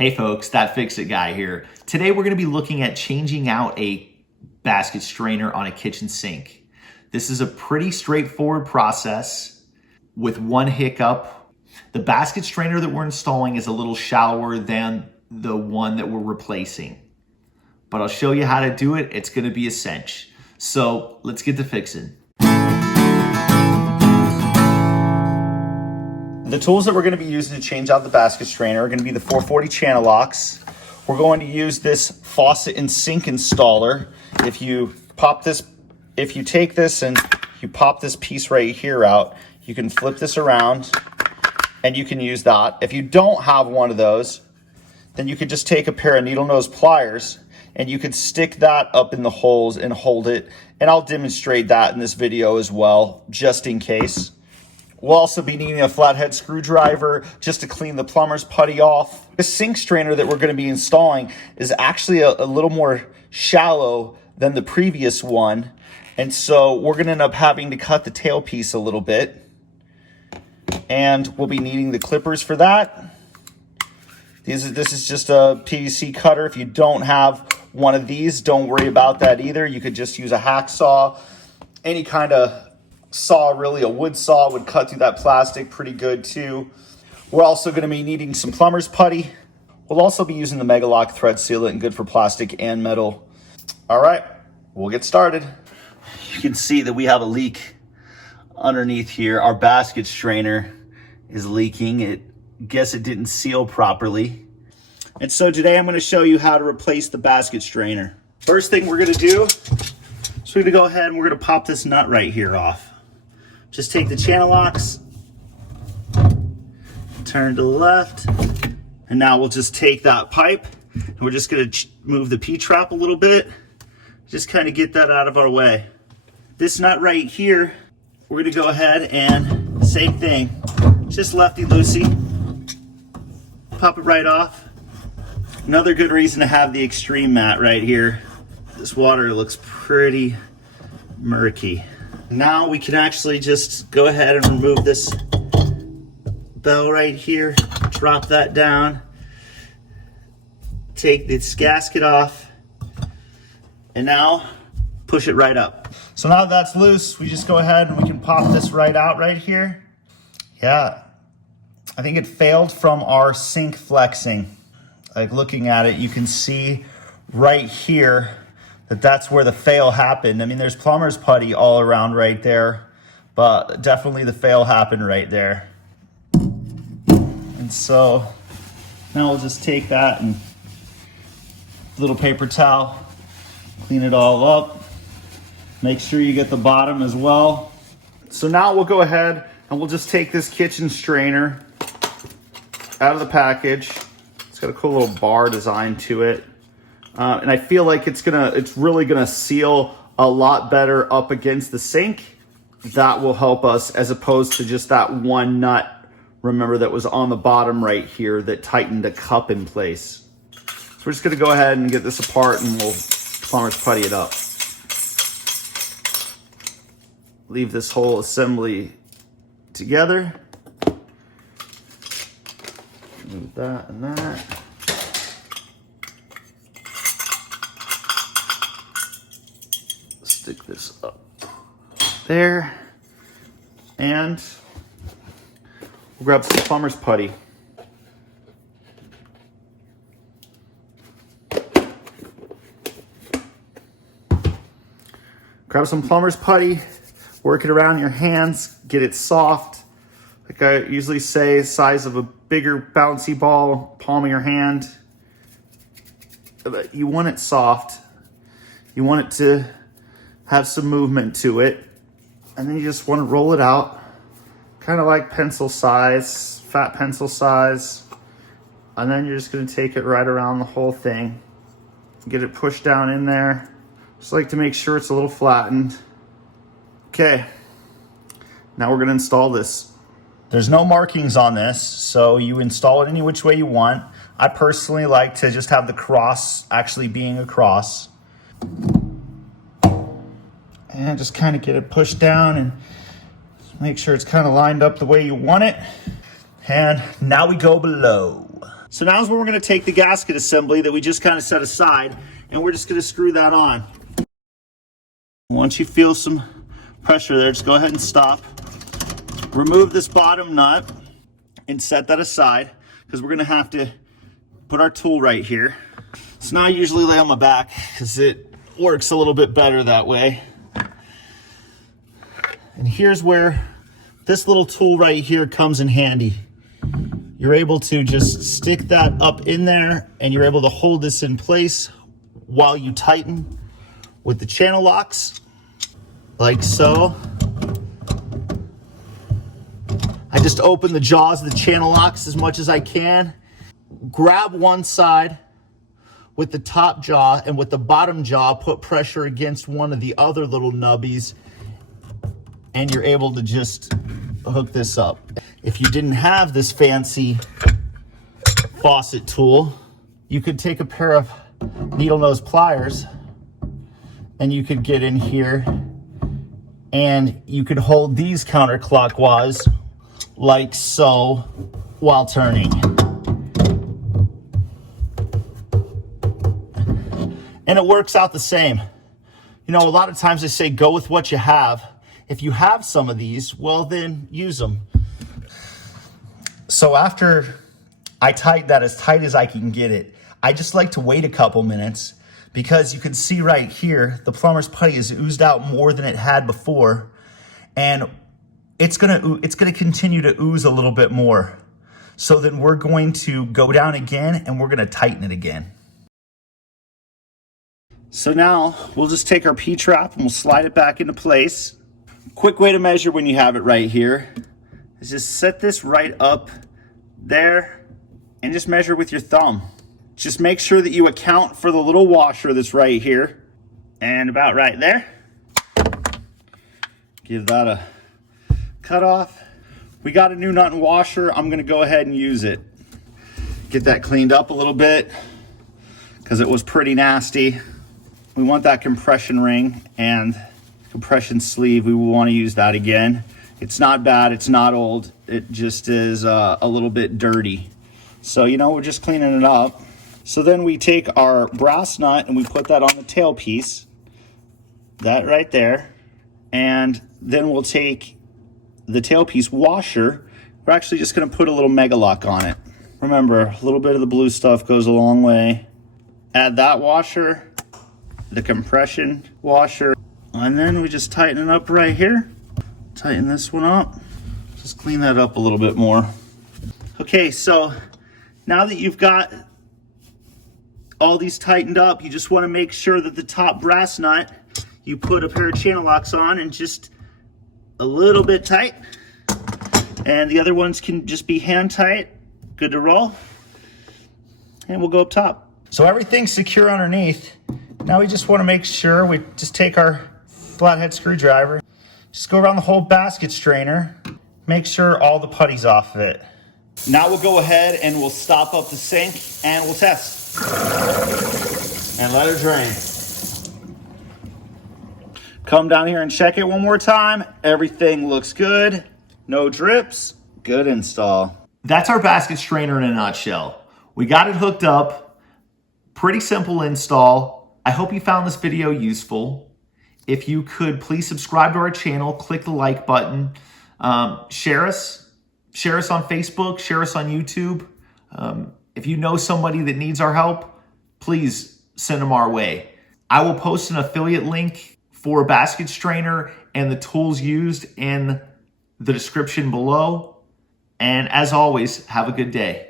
Hey folks, That Fix It Guy here. Today we're going to be looking at changing out a basket strainer on a kitchen sink. This is a pretty straightforward process with one hiccup. The basket strainer that we're installing is a little shallower than the one that we're replacing. But I'll show you how to do it. It's going to be a cinch. So let's get to fixing. The tools that we're going to be using to change out the basket strainer are going to be the 440 channel locks. We're going to use this faucet and sink installer. If you take this and you pop this piece right here out, you can flip this around and you can use that. If you don't have one of those, then you could just take a pair of needle nose pliers and you could stick that up in the holes and hold it. And I'll demonstrate that in this video as well, just in case. We'll also be needing a flathead screwdriver just to clean the plumber's putty off. The sink strainer that we're going to be installing is actually a little more shallow than the previous one. And so we're going to end up having to cut the tailpiece a little bit. And we'll be needing the clippers for that. This is just a PVC cutter. If you don't have one of these, don't worry about that either. You could just use a hacksaw. Any kind of saw, really, a wood saw would cut through that plastic pretty good too. We're also going to be needing some plumber's putty. We'll also be using the Megalock thread sealant, and good for plastic and metal. All right, we'll get started. You can see that we have a leak underneath here. Our basket strainer is leaking. Guess it didn't seal properly. And so today I'm going to show you how to replace the basket strainer. First thing we're going to do is we're going to go ahead and we're going to pop this nut right here off. Just take the channel locks, turn to the left, and now we'll just take that pipe and we're just going to move the P-trap a little bit, just kind of get that out of our way. This nut right here, we're going to go ahead and same thing, just lefty-loosey, pop it right off. Another good reason to have the extreme mat right here. This water looks pretty murky. Now we can actually just go ahead and remove this bell right here, drop that down, take this gasket off, and now push it right up. So now that that's loose, we just go ahead and we can pop this right out right here. Yeah, I think it failed from our sink flexing. Like looking at it, you can see right here that's where the fail happened. I mean, there's plumber's putty all around right there, but definitely the fail happened right there. And so now we'll just take that and little paper towel, clean it all up. Make sure you get the bottom as well. So now we'll go ahead and we'll just take this kitchen strainer out of the package. It's got a cool little bar design to it. And I feel like it's really gonna seal a lot better up against the sink. That will help us as opposed to just that one nut, remember, that was on the bottom right here that tightened the cup in place. So we're just gonna go ahead and get this apart and we'll plumber's putty it up. Leave this whole assembly together. Move that and that. Stick this up there, and we'll grab some plumber's putty. Grab some plumber's putty, work it around your hands, get it soft. Like I usually say, size of a bigger bouncy ball, palm of your hand. But you want it soft. You want it to have some movement to it, and then you just want to roll it out, kind of like pencil size, fat pencil size, and then you're just going to take it right around the whole thing, get it pushed down in there. Just like to make sure it's a little flattened. Okay, now we're going to install this. There's no markings on this, so you install it any which way you want. I personally like to just have the cross actually being a cross. And just kind of get it pushed down and make sure it's kind of lined up the way you want it. And now we go below. So now is where we're going to take the gasket assembly that we just kind of set aside, and we're just going to screw that on. Once you feel some pressure there, just go ahead and stop. Remove this bottom nut and set that aside, because we're going to have to put our tool right here. So now I usually lay on my back because it works a little bit better that way. And here's where this little tool right here comes in handy. You're able to just stick that up in there, and you're able to hold this in place while you tighten with the channel locks, like so. I just open the jaws of the channel locks as much as I can. Grab one side with the top jaw, and with the bottom jaw, put pressure against one of the other little nubbies, and you're able to just hook this up. If you didn't have this fancy faucet tool, you could take a pair of needle nose pliers and you could get in here and you could hold these counterclockwise like so while turning. And it works out the same. You know, a lot of times they say go with what you have. If you have some of these, well then use them. So after I tighten that as tight as I can get it, I just like to wait a couple minutes, because you can see right here, the plumber's putty has oozed out more than it had before, and it's gonna continue to ooze a little bit more. So then we're going to go down again and we're gonna tighten it again. So now we'll just take our P-trap and we'll slide it back into place. Quick way to measure when you have it right here is just set this right up there and just measure with your thumb. Just make sure that you account for the little washer that's right here, and about right there. Give that a cut off. We got a new nut and washer. I'm gonna go ahead and use it. Get that cleaned up a little bit because it was pretty nasty. We want that compression ring and compression sleeve. We will want to use that again. It's not bad, it's not old, it just is a little bit dirty. So, you know, we're just cleaning it up. So then we take our brass nut and we put that on the tailpiece, that right there. And then we'll take the tailpiece washer. We're actually just gonna put a little mega lock on it. Remember, a little bit of the blue stuff goes a long way. Add that washer, the compression washer, and then we just tighten it up right here. Tighten this one up. Just clean that up a little bit more. Okay, so now that you've got all these tightened up, you just want to make sure that the top brass nut, you put a pair of channel locks on and just a little bit tight. And the other ones can just be hand tight. Good to roll. And we'll go up top. So everything's secure underneath. Now we just want to make sure we just take our flathead screwdriver, just go around the whole basket strainer, make sure all the putty's off of it. Now we'll go ahead and we'll stop up the sink and we'll test. And let her drain. Come down here and check it one more time. Everything looks good. No drips. Good install. That's our basket strainer in a nutshell. We got it hooked up. Pretty simple install. I hope you found this video useful. If you could please subscribe to our channel, click the like button, share us on Facebook, share us on YouTube. If you know somebody that needs our help, please send them our way. I will post an affiliate link for a basket strainer and the tools used in the description below. And as always, have a good day.